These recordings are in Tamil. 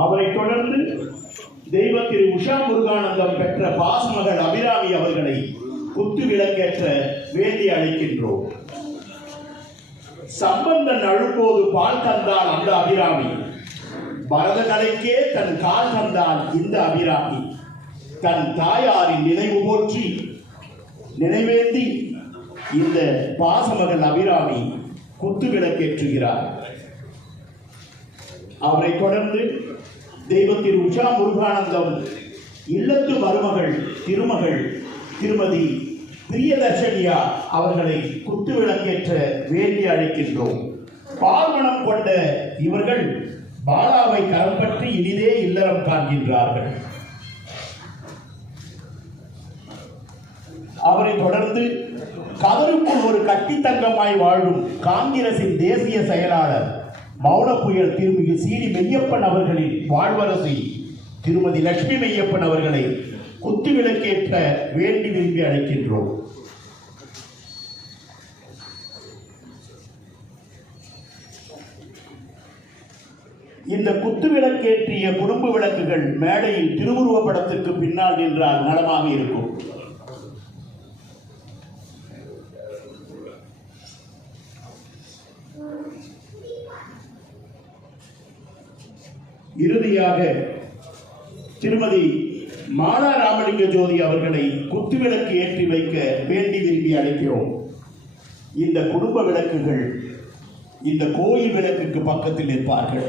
அவரை தொடர்ந்து தெய்வ திரு உஷா முருகானந்தம் பெற்ற பாசமகள் அபிராமி அவர்களை குத்து விளக்கேற்ற வேண்டி அழைக்கின்றோம். சம்பந்தன் அழும்போது பால் தந்தால் அந்த அபிராமி, பரத கலைக்கே தன் கால் தந்தால் இந்த அபிராமி. தன் தாயாரின் நினைவு போற்றி நினைவேந்தி இந்த பாசமகள் அபிராமி குத்து விளக்கேற்றுகிறார். அவரை தொடர்ந்து தெய்வத்தின் உஷா முருகானந்தம் இல்லத்து மருமகள் திருமகள் திருமதி பிரியதர்ஷனியா அவர்களை குத்து விளக்கேற்ற வேண்டி அழைக்கின்றோம். பால்மணம் கொண்ட இவர்கள் பாலாவை கரம் பற்றி இனிதே இல்லறம் காண்கின்றார்கள். அவரை தொடர்ந்து கதருக்குள் ஒரு கட்டி தங்கமாய் வாழும் காங்கிரசின் தேசிய செயலாளர் மௌன புயல் திருமிகு சீனி மெய்யப்பன் அவர்களின் வாழ்வரசி திருமதி லட்சுமி மெய்யப்பன் அவர்களை குத்து விளக்கேற்ற வேண்டி விரும்பி அழைக்கின்றோம். இந்த குத்து விளக்கேற்றிய குடும்ப விளக்குகள் மேடையில் திருவுருவ படத்திற்கு பின்னால் நின்றால் நலமாக இருக்கும். இறுதியாக திருமதி மாலா ராமலிங்க ஜோதி அவர்களை குத்துவிளக்கு ஏற்றி வைக்க வேண்டி விரும்பி அழைக்கிறோம். இந்த குடும்ப விளக்குகள் இந்த கோயில் விளக்குக்கு பக்கத்தில் நிற்பார்கள்.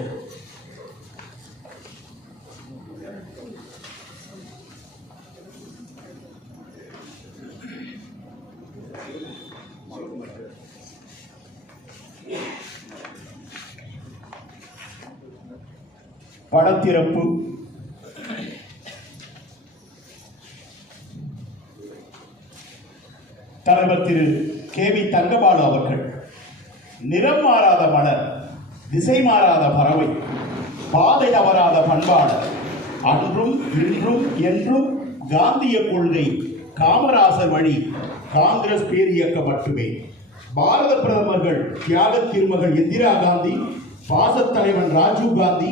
படத்திறப்பு தலைவர் திரு கே.வி. தங்கபாலு அவர்கள் நிறம் மாறாத மலர், திசை மாறாத பறவை, பாதை தவறாத பண்பாளர், அன்றும் இன்றும் என்றும் காந்திய கொள்கை காமராசர் வழி காங்கிரஸ் பேரியக்கம் மட்டுமே. பாரத பிரதமர்கள் தியாக திருமகள் இந்திரா காந்தி, பாசத்தலைவன் ராஜீவ் காந்தி,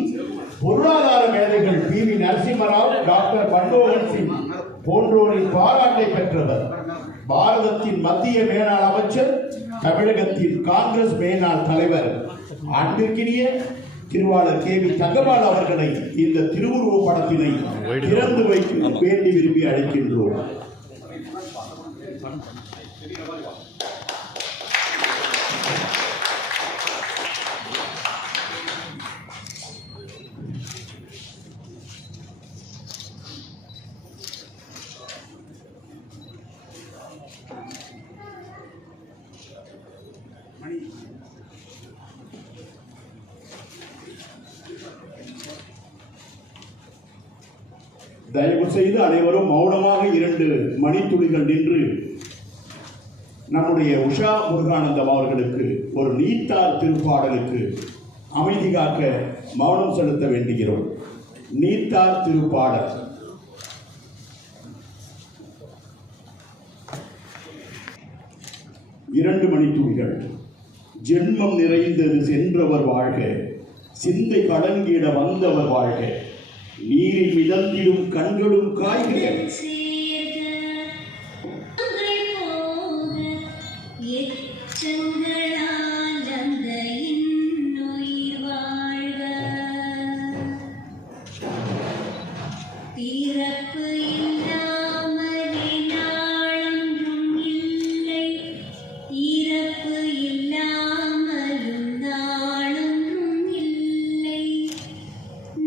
பொருளாதார மேதைகள் பி.வி. நரசிம்மராவ், டாக்டர் மன்மோகன் சிங் போன்றோரின் பாராட்டை பெற்றவர். பாரதத்தின் மத்திய மேனாள் அமைச்சர், தமிழகத்தின் காங்கிரஸ் மேனாள் தலைவர், அன்பிற்கினிய திருவாளர் கே.வி. தங்கபாலு அவர்களை இந்த திருவுருவ படத்தினை திறந்து வைக்க வேண்டி விரும்பி அழைக்கின்றோம். தயவு செய்து அனைவரும் மௌனமாக 2 மணித்துளிகள் நின்று நம்முடைய உஷா முருகானந்தம் அவர்களுக்கு ஒரு நீத்தார் திருப்பாடலுக்கு அமைதி காக்க மௌனம் செலுத்த வேண்டுகிறோம். நீத்தார் திருப்பாடல். இரண்டு மணித்துளிகள். ஜென்மம் நிறைந்தது சென்றவர் வாழ்க, சிந்தை கலங்கிட வந்தவர் வாழ்க, நீரில் மிதந்திடும் கண்களும் காய்கள்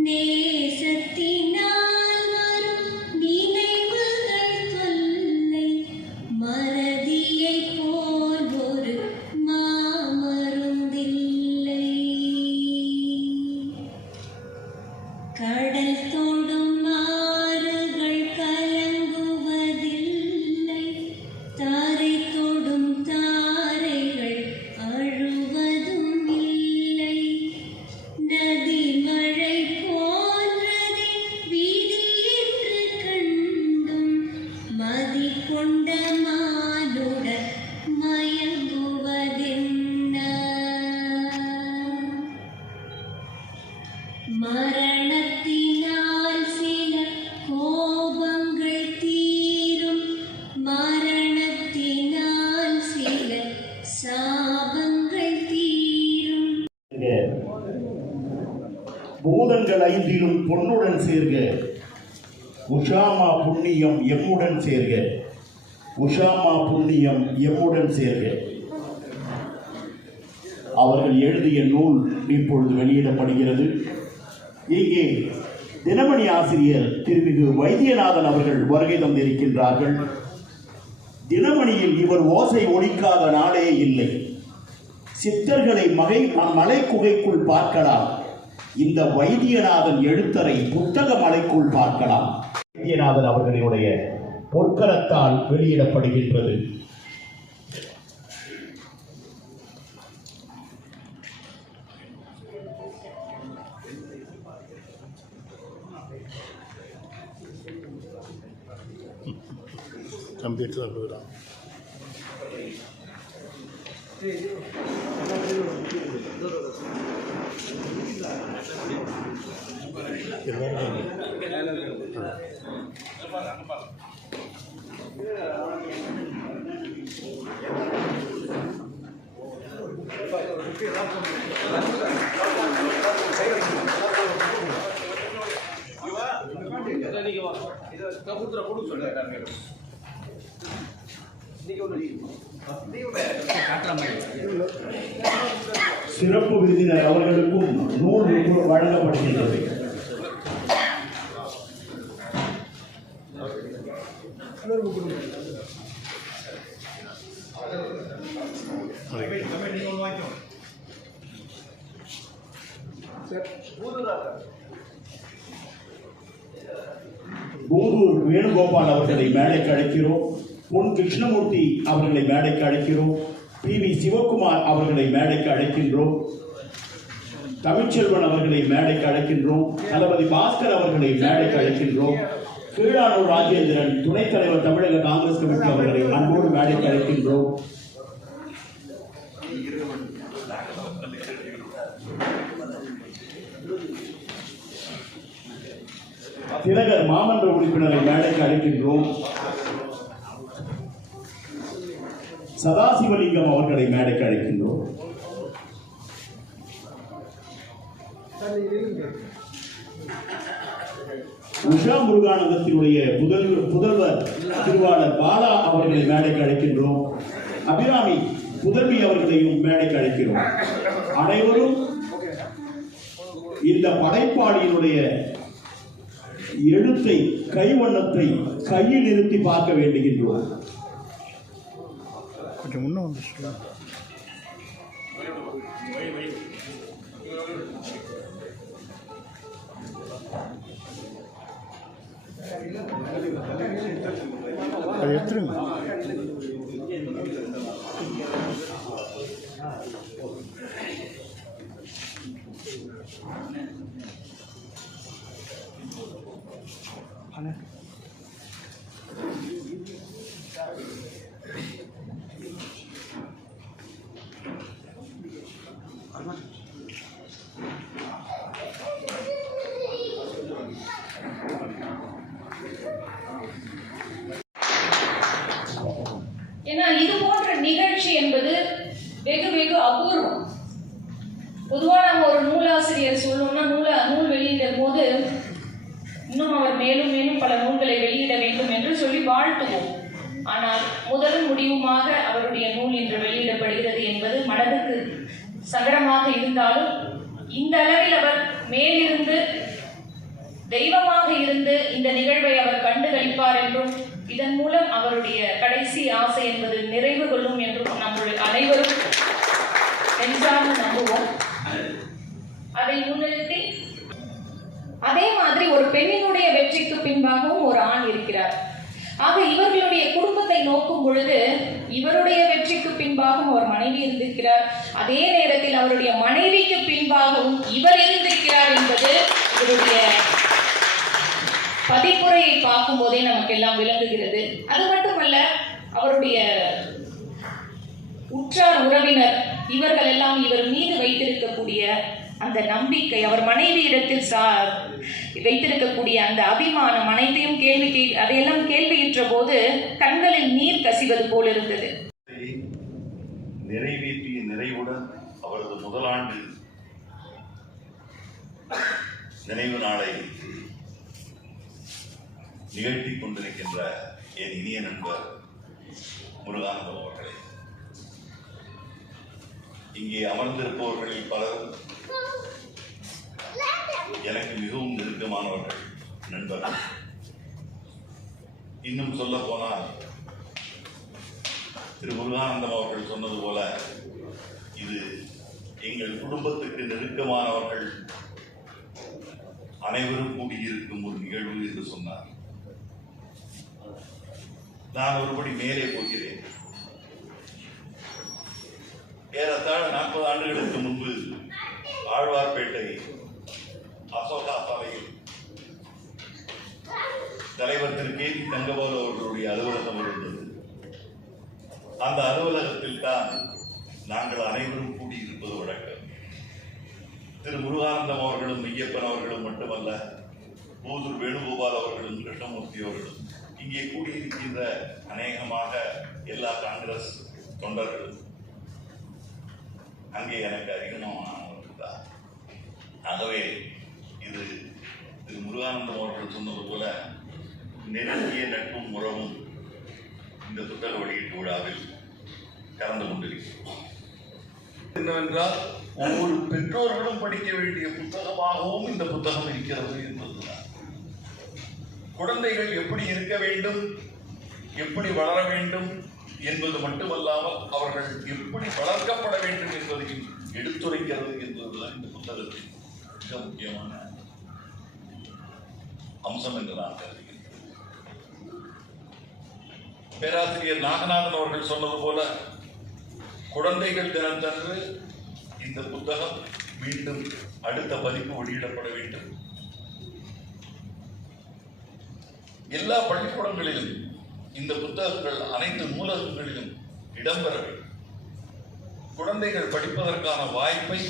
நேசத்தினால் வரும் நினைவுகள் பூதங்கள் ஐந்திலும் பொன்னுடன் சேர்க, உஷாமா புண்ணியம் எம்முடன் சேர்க, உஷாமா புண்ணியம் எம்முடன் சேர்க. அவர்கள் எழுதிய நூல் இப்பொழுது வெளியிடப்படுகிறது. இங்கே தினமணி ஆசிரியர் திருமிகு வைத்தியநாதன் அவர்கள் வருகை தந்திருக்கின்றார்கள். தினமணியில் இவர் ஓசை ஒலிக்காத நாளே இல்லை. சித்தர்களை மலை குகைக்குள் பார்க்கலாம், இந்த வைத்தியநாதன் எழுத்தரை புத்தக மலைக்குள் பார்க்கலாம். வைத்தியநாதன் அவர்களுடைய பொற்கரத்தால் வெளியிடப்படுகின்றது. கம்ப்யூட்டர் போயிடும். சிறப்பு விருந்தினர் அவர்களுக்கும் நூல் வழங்கப்படுகின்றது. பூதூர் வேணுகோபால் அவர்களை மேடைக்கு அழைக்கிறோம். பொன் கிருஷ்ணமூர்த்தி அவர்களை மேடைக்கு அழைக்கிறோம். PV சிவகுமார் அவர்களை மேடைக்கு அழைக்கின்றோம். தமிழ்ச்செல்வன் அவர்களை மேடைக்கு அழைக்கின்றோம். தளபதி பாஸ்கர் அவர்களை மேடைக்கு அழைக்கின்றோம். கீழானூர் ராஜேந்திரன் துணைத் தலைவர் தமிழக காங்கிரஸ் கமிட்டி அவர்களை அன்போடு மேடைக்கு அழைக்கின்றோம். திலகர் மாமன்ற உறுப்பினரை மேடைக்கு அழைக்கின்றோம். சதாசிவலிங்கம் அவர்களை மேடைக்கு அழைக்கின்றோம். உஷா முருகானந்தத்தினுடைய புதல்வர் திருவாளர் பாலா அவர்களை மேடைக்கு அழைக்கின்றோம். அபிராமி புதல்வி அவர்களையும் மேடைக்கு அழைக்கிறோம். அனைவரும் இந்த படைப்பாளியினுடைய எழுத்தை கைவண்ணத்தை கையில் நிறுத்தி பார்க்க வேண்டுகின்றோம். கொஞ்சம் முன்ன வந்து அது எடுத்துருங்க. ஏன்னா இது போன்ற நிகழ்ச்சி என்பது வெகு வெகு அபூர்வம். பொதுவா நம்ம ஒரு நூலாசிரியர் சொல்லணும்னா நூல் வெளியிடும் போது இன்னும் அவர் மேலும் மேலும் பல நூல்களை வெளியிட வேண்டும் என்று சொல்லி வாழ்த்துவோம். ஆனால் முதலும் முடிவுமாக அவருடைய நூல் இன்று வெளியிடப்படுகிறது என்பது மனதுக்கு சங்கடமாக இருந்தாலும் இந்த அளவில் அவர் மேலிருந்து தெய்வமாக இருந்து இந்த நிகழ்வை அவர் கண்டுகளிப்பார் என்றும் இதன் மூலம் அவருடைய கடைசி ஆசை என்பது நிறைவு கொள்ளும் என்றும் நம்முடைய அனைவரும் நெஞ்சார்ந்து நம்புவோம். அதை முன்னிறுத்தி அதே மாதிரி ஒரு பெண்ணினுடைய வெற்றிக்கு பின்பாகவும் ஒரு ஆண் இருக்கிறார். ஆக இவர்களுடைய குடும்பத்தை நோக்கும் பொழுது இவருடைய வெற்றிக்கு பின்பாகவும் அவர் மனைவி இருந்திருக்கிறார். அதே நேரத்தில் அவருடைய மனைவிக்கு பின்பாகவும் இவர் இருந்திருக்கிறார் என்பது இவருடைய பதிப்புரையை பார்க்கும் போதே நமக்கு எல்லாம் விளங்குகிறது. அது மட்டுமல்ல, அவருடைய உற்றார் உறவினர் இவர்கள் எல்லாம் இவர் மீது வைத்திருக்கக்கூடிய அந்த நம்பிக்கை, அவர் மனைவியிடத்தில் வைத்திருக்கக்கூடிய அந்த அபிமானம் அனைத்தையும் அதையெல்லாம் கேள்வியுற்ற போது கண்களில் நீர் கசிவது போல் இருந்தது. நிறைவேற்றிய நிறைவுடன் அவரது முதலாண்டு நினைவு நாளை நிகழ்த்திக் கொண்டிருக்கின்ற என் இனிய நண்பர் முருகானந்தம் அவர்களே, இங்கே அமர்ந்திருப்பவர்களில் பலரும் எனக்கு மிகவும் நெருக்கமானவர்கள், நண்பர்கள். இன்னும் சொல்ல போனால் திரு முருகானந்தம் அவர்கள் சொன்னது போல இது எங்கள் குடும்பத்துக்கு நெருக்கமானவர்கள் அனைவரும் கூடியிருக்கும் ஒரு நிகழ்வு என்று சொன்னார். நான் ஒருபடி மேலே போகிறேன். ஏறத்தாழ 40 ஆண்டுகளுக்கு முன்பு ஆழ்வார்பேட்டை அசோகா சாலையில் தலைவர் திரு கே. தங்கபாலு அவர்களுடைய அலுவலகம் இருந்தது. அந்த அலுவலகத்தில் தான் நாங்கள் அனைவரும் கூடியிருப்பது வழக்கம். திரு முருகானந்தம் அவர்களும் மெய்யப்பன் அவர்களும் மட்டுமல்ல, பூதூர் வேணுகோபால் அவர்களும் கிருஷ்ணமூர்த்தி அவர்களும் இங்கே கூடியிருக்கின்ற அநேகமாக எல்லா காங்கிரஸ் தொண்டர்களும் அங்கே எனக்கு அறிமுகமானவர்கள் தான். ஆகவே இது திரு முருகானந்தம் அவர்கள் சொன்னது போல நெருங்கிய நட்பும் உறவும் இந்த புத்தக வெளியீட்டு விழாவில் கலந்து கொண்டிருக்கிறோம். என்னவென்றால் ஒவ்வொரு பெற்றோர்களும் படிக்க வேண்டிய புத்தகமாகவும் இந்த புத்தகம் இருக்கிறது என்பதுதான். குழந்தைகள் எப்படி இருக்க வேண்டும், எப்படி வளர வேண்டும் என்பது மட்டுமல்லாமல் அவர்கள் எப்படி வளர்க்கப்பட வேண்டும் என்பதையும் எடுத்துரைக்கிறது என்பதுதான் இந்த புத்தகத்தின் மிக முக்கியமான அம்சம் என்று நான் கருதுகிறேன். பேராசிரியர் நாகநாதன் அவர்கள் சொன்னது போல குழந்தைகள் தினத்தன்று இந்த புத்தகம் மீண்டும் அடுத்த பதிப்பு வெளியிடப்பட வேண்டும். எல்லா பள்ளிக்கூடங்களிலும் இந்த புத்தகங்கள் அனைத்து நூலகங்களிலும் இடம்பெற வேண்டும். குழந்தைகள் படிப்பதற்கான வாய்ப்பை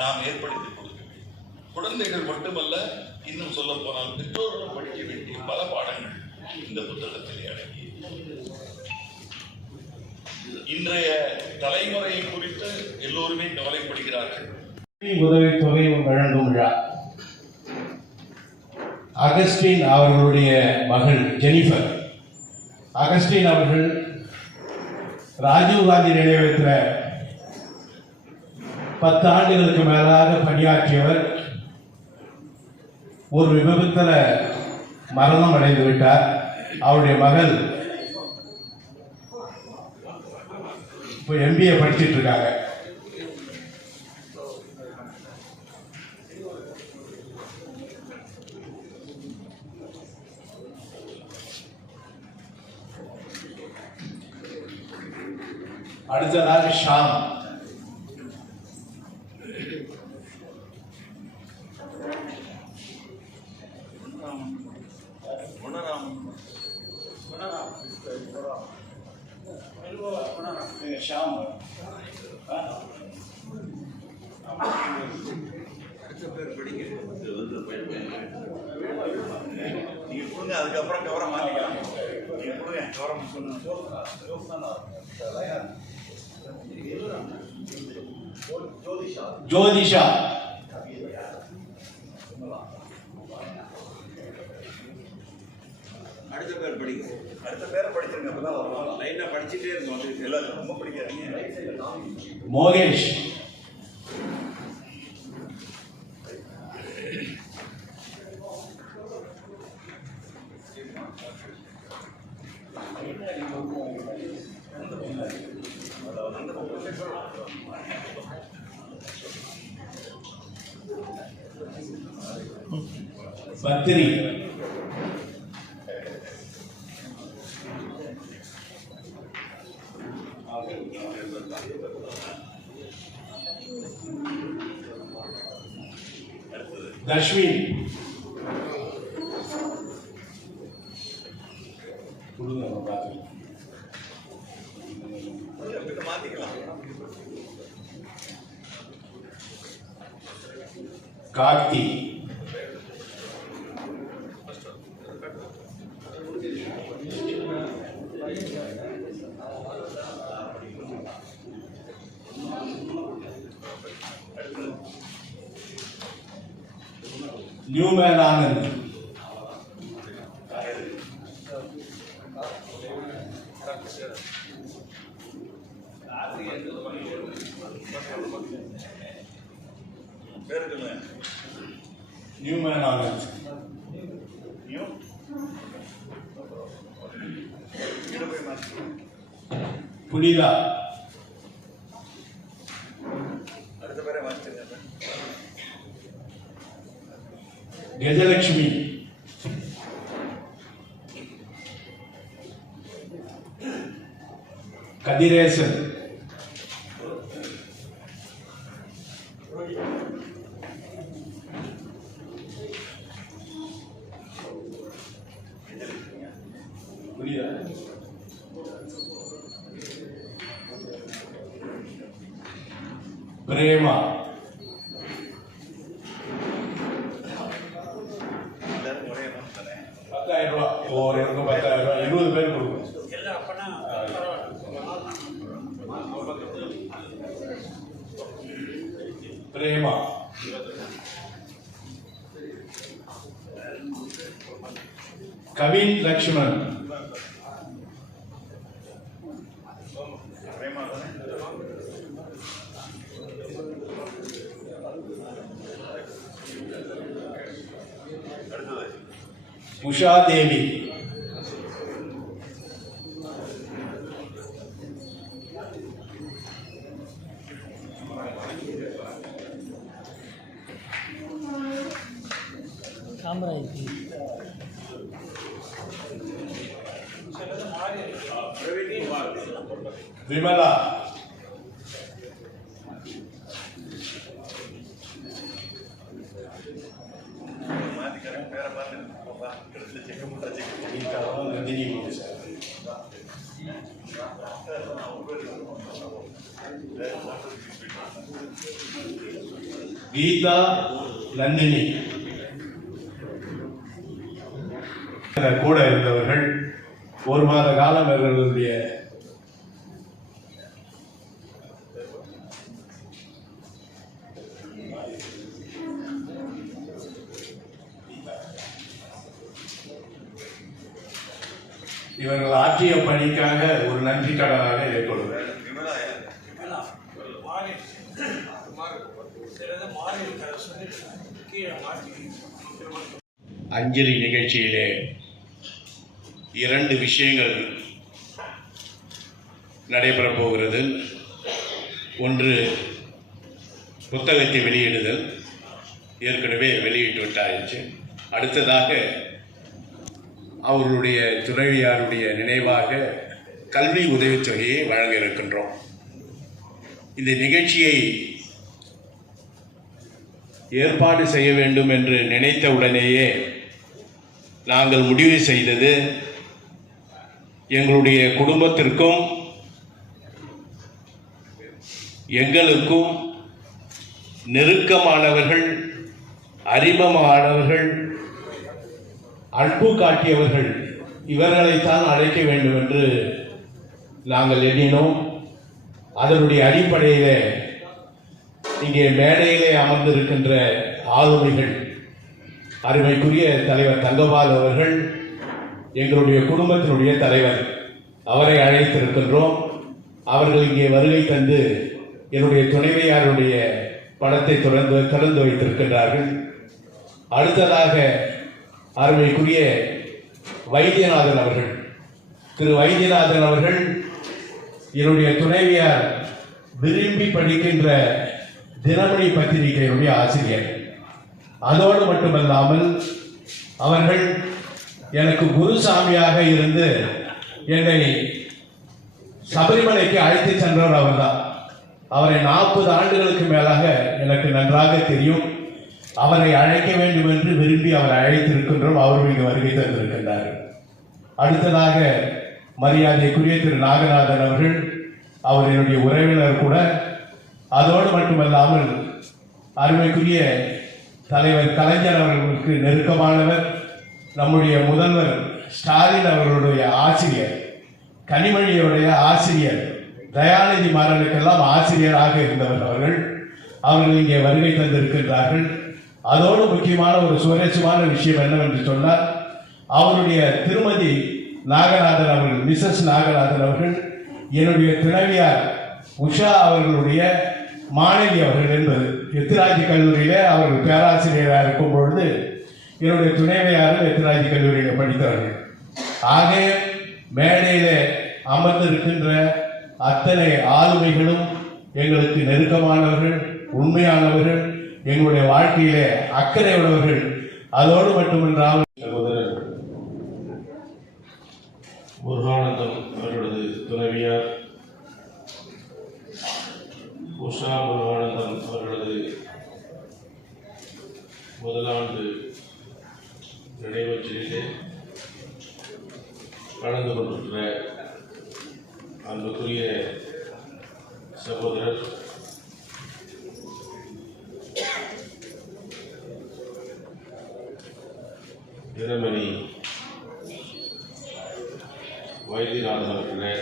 நாம் ஏற்படுத்திக் கொடுக்க வேண்டும். குழந்தைகள் மட்டுமல்ல, இன்னும் சொல்ல போனால் பெற்றோர்களும் படிக்க வேண்டிய பல பாடங்கள் இந்த புத்தகத்திலே அடங்கி. இன்றைய தலைமுறையை குறித்து எல்லோருமே கவலைப்படுகிறார்கள். உதவித்தொகை வழங்கும் விழா. அகஸ்டின் அவர்களுடைய மகள் ஜெனிஃபர் அகஸ்டின் அவர்கள் ராஜீவ்காந்தி நினைவகத்தில் 10 ஆண்டுகளுக்கு மேலாக பணியாற்றியவர். ஒரு விபத்தில் மரணம் அடைந்து விட்டார். அவருடைய மகள் இப்போ MBA படிச்சிட்டு இருக்காங்க. அடுத்ததாக ஷாம். ஷாம் நீங்க கொடுங்க, அதுக்கப்புறம் கவரம் மாத்திக்கலாம். நீங்க கொடுங்க, கவரம் ஜோதிஷா. அடுத்த பேர் படிங்க. அடுத்த பேரை படிச்சிருங்க. அப்பதான் லைனா படிச்சுட்டே இருந்தோம். எல்லாரும் ரொம்ப படிக்காதீங்க. மோகேஷ். பத்திரி. தஷ்வின். மாத்திக்கலாம். கார்த்தி. நியூமேன் ஆனந்த், பேர் சொல்லுங்க. நியூமேன் ஆனந்த், நியூ போய் மாற்றி புனிதா, அடுத்த பேரை மாற்றிருங்க. கஜலட்சுமி, கதிரேசன், புரியுதா? பிரேமா, எல்லாரும் ஒரே மாதிரி தானே. 10,000 ரூபாய். ஒவ்வொருவருக்கும் 10,000 ரூபாய். 20 பேர் கொடுக்கும். பிரேமா, கவின் லக்ஷ்மண், பிரேமா தானே. அடுத்தது உஷா தேவி, விமலா, மாற்றிக்கிறேன். பேரை பார்த்து செக் பண்ணுற செக் நந்தினி, கீதா, நந்தினி கூட இருந்தவர்கள். ஒரு மாத காலம் இவர்களுடைய இவர்கள் ஆற்றிய பணிக்காக ஒரு நன்றி கடனாக ஏற்படுவார். விமலா அஞ்சலி நிகழ்ச்சியிலே 2 விஷயங்கள் நடைபெறப் போகிறது. ஒன்று, புத்தகத்தை வெளியிடுதல், ஏற்கனவே வெளியிட்டு விட்டாயிடுச்சு. அடுத்ததாக அவர்களுடைய துணைவியாருடைய நினைவாக கல்வி உதவித்தொகையை வழங்க இருக்கின்றோம். இந்த நிகழ்ச்சியை ஏற்பாடு செய்ய வேண்டும் என்று நினைத்த உடனேயே நாங்கள் முடிவு செய்தது, எங்களுடைய குடும்பத்திற்கும் எங்களுக்கும் நெருக்கமானவர்கள், அறிமுகமானவர்கள், அன்பு காட்டியவர்கள், இவர்களைத்தான் அழைக்க வேண்டும் என்று நாங்கள் எண்ணினோம். அதனுடைய அடிப்படையிலே இங்கே மேடையிலே அமர்ந்திருக்கின்ற ஆளுமைகள், அருமைக்குரிய தலைவர் தங்கபால் அவர்கள் எங்களுடைய குடும்பத்தினுடைய தலைவர், அவரை அழைத்திருக்கின்றோம். அவர்கள் இங்கே வருகை தந்து என்னுடைய துணைவியாருடைய படத்தை திறந்து வைத்திருக்கின்றார்கள். அடுத்ததாக அருமைக்குரிய வைத்தியநாதன் அவர்கள், திரு வைத்தியநாதன் அவர்கள் என்னுடைய துணைவியார் விரும்பி படிக்கின்ற தினமணி பத்திரிகையினுடைய ஆசிரியர். அதோடு மட்டுமல்லாமல் அவர்கள் எனக்கு குருசாமியாக இருந்து என்னை சபரிமலைக்கு அழைத்து சென்றவர் அவர்தான். அவரை 40 ஆண்டுகளுக்கு மேலாக எனக்கு நன்றாக தெரியும். அவரை அழைக்க வேண்டும் என்று விரும்பி அவரை அழைத்திருக்கின்றோம். அவரும் இங்கு வருகை தந்திருக்கின்றார்கள். அடுத்ததாக மரியாதைக்குரிய திரு நாகநாதன் அவர்கள், அவர் என்னுடைய உறவினர் கூட. அதோடு மட்டுமல்லாமல் அருமைக்குரிய தலைவர் கலைஞர் அவர்களுக்கு நெருக்கமானவர், நம்முடைய முதல்வர் ஸ்டாலின் அவர்களுடைய ஆசிரியர், கனிமொழியுடைய ஆசிரியர், தயாநிதி மாறனுக்கெல்லாம் ஆசிரியராக இருந்தவர் அவர்கள். அவர்கள் இங்கே வருகை தந்திருக்கின்றார்கள். அதோடு முக்கியமான ஒரு சுவாரஸ்யமான விஷயம் என்னவென்று சொன்னால், அவருடைய திருமதி நாகநாதன் அவர்கள், மிஸ்ஸஸ் நாகநாதன் அவர்கள் என்னுடைய துணைவியார் உஷா அவர்களுடைய மாணவி அவர்கள் என்பது. எத்திராஜி கல்லூரியிலே அவர்கள் பேராசிரியராக இருக்கும் பொழுது என்னுடைய துணைவியாரும் எத்திராஜி கல்லூரியில் படித்தவர்கள். ஆக மேடையிலே அமர்ந்திருக்கின்ற அத்தனை ஆளுமைகளும் எங்களுக்கு நெருக்கமானவர்கள், உண்மையானவர்கள், எங்களுடைய வாழ்க்கையிலே அக்கறை உள்ளவர்கள். அதோடு மட்டுமின்றால் சகோதரர் முருகானந்தம் அவர்களது துணைவியார் உஷா முருகானந்தம் அவர்களது முதலாண்டு நினைவஞ்சலிலே கலந்து கொண்டிருக்கிற அன்புக்குரிய சகோதரர் தினமணி வைத்தியநாதன் அவர்களே,